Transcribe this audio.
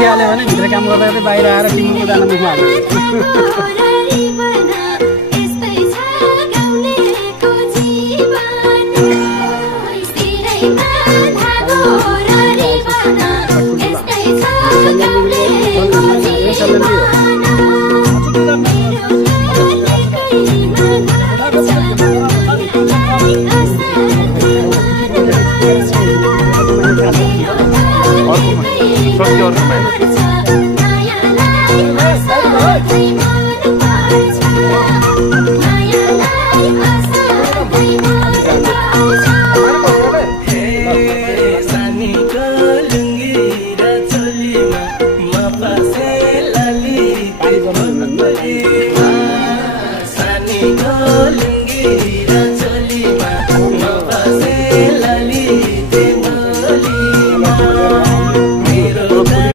दुखिहाल्यो भने भित्र काम गर्दा गर्दै बाहिर आएर टिमुको जान दुखमा सानीको लुङ्गी र चोलीमा म